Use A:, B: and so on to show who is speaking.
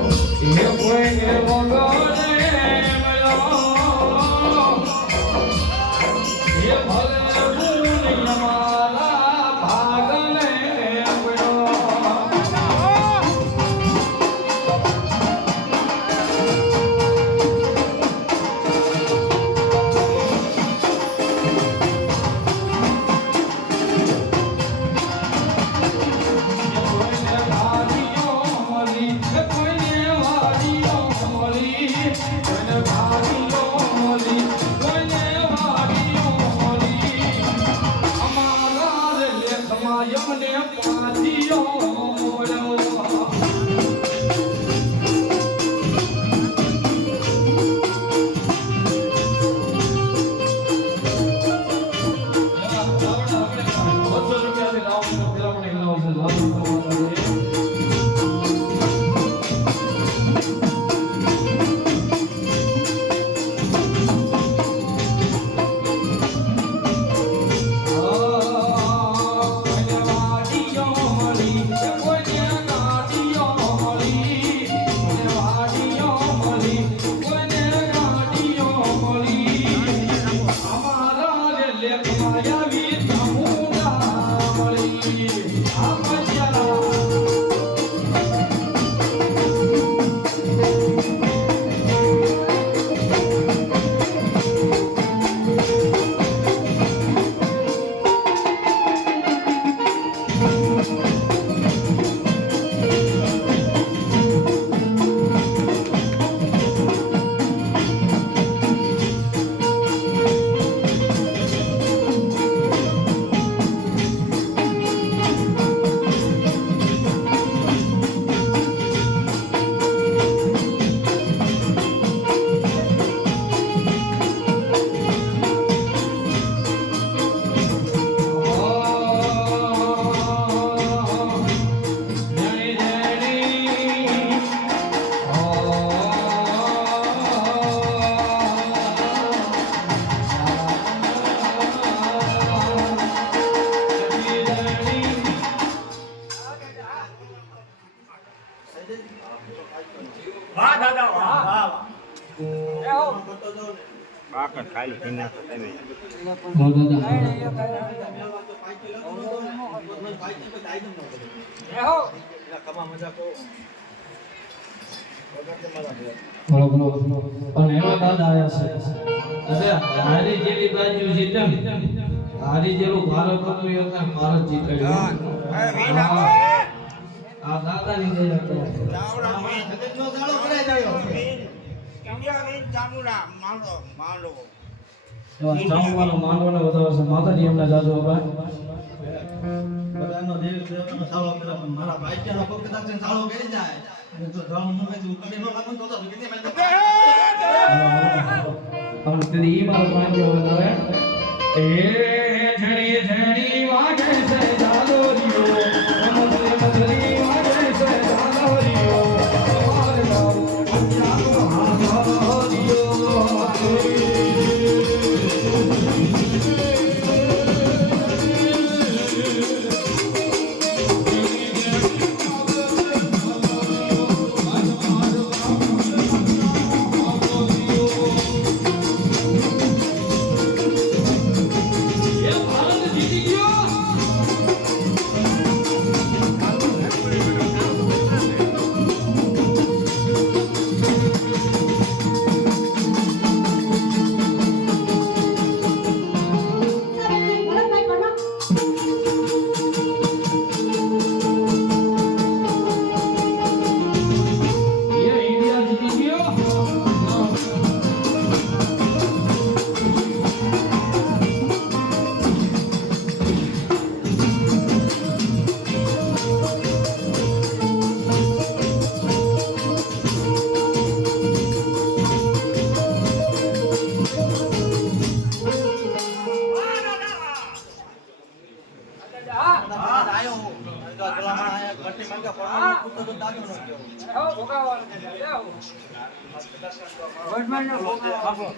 A: Yeah, boy, yeah.
B: વાહ દાદા વાહ વાહ
C: બાકર ખાલી કરી. નાખો તમે
A: બોલો બોલો પણ એવા દાદા આવ્યા છે અરે હારી જેવી બાજુ જીતમ હારી જેવું ભારત હતું ભારત જીતાડ્યું આ દાદાની દયા કરો
C: ઇન્ડિયા ચામુંડા માંડો માંડો
A: એવા ચામવાનો માંડવાને છે માતાજી એમને જાજો અભાર
D: બધાનો દેવ દેવનો સાળો કરે પણ મારા ભાઈચારો ભક્ત છે સાળો કરી જાય અને તો ધર્મનું કઈ ઉકડી નો લાગુ તો તો કે મેં
A: પણ તેની ઈ મારો પાંજો વધારે એ જણી જણી વાગે છે જાદોરીઓ મધરી
D: ફરવાનો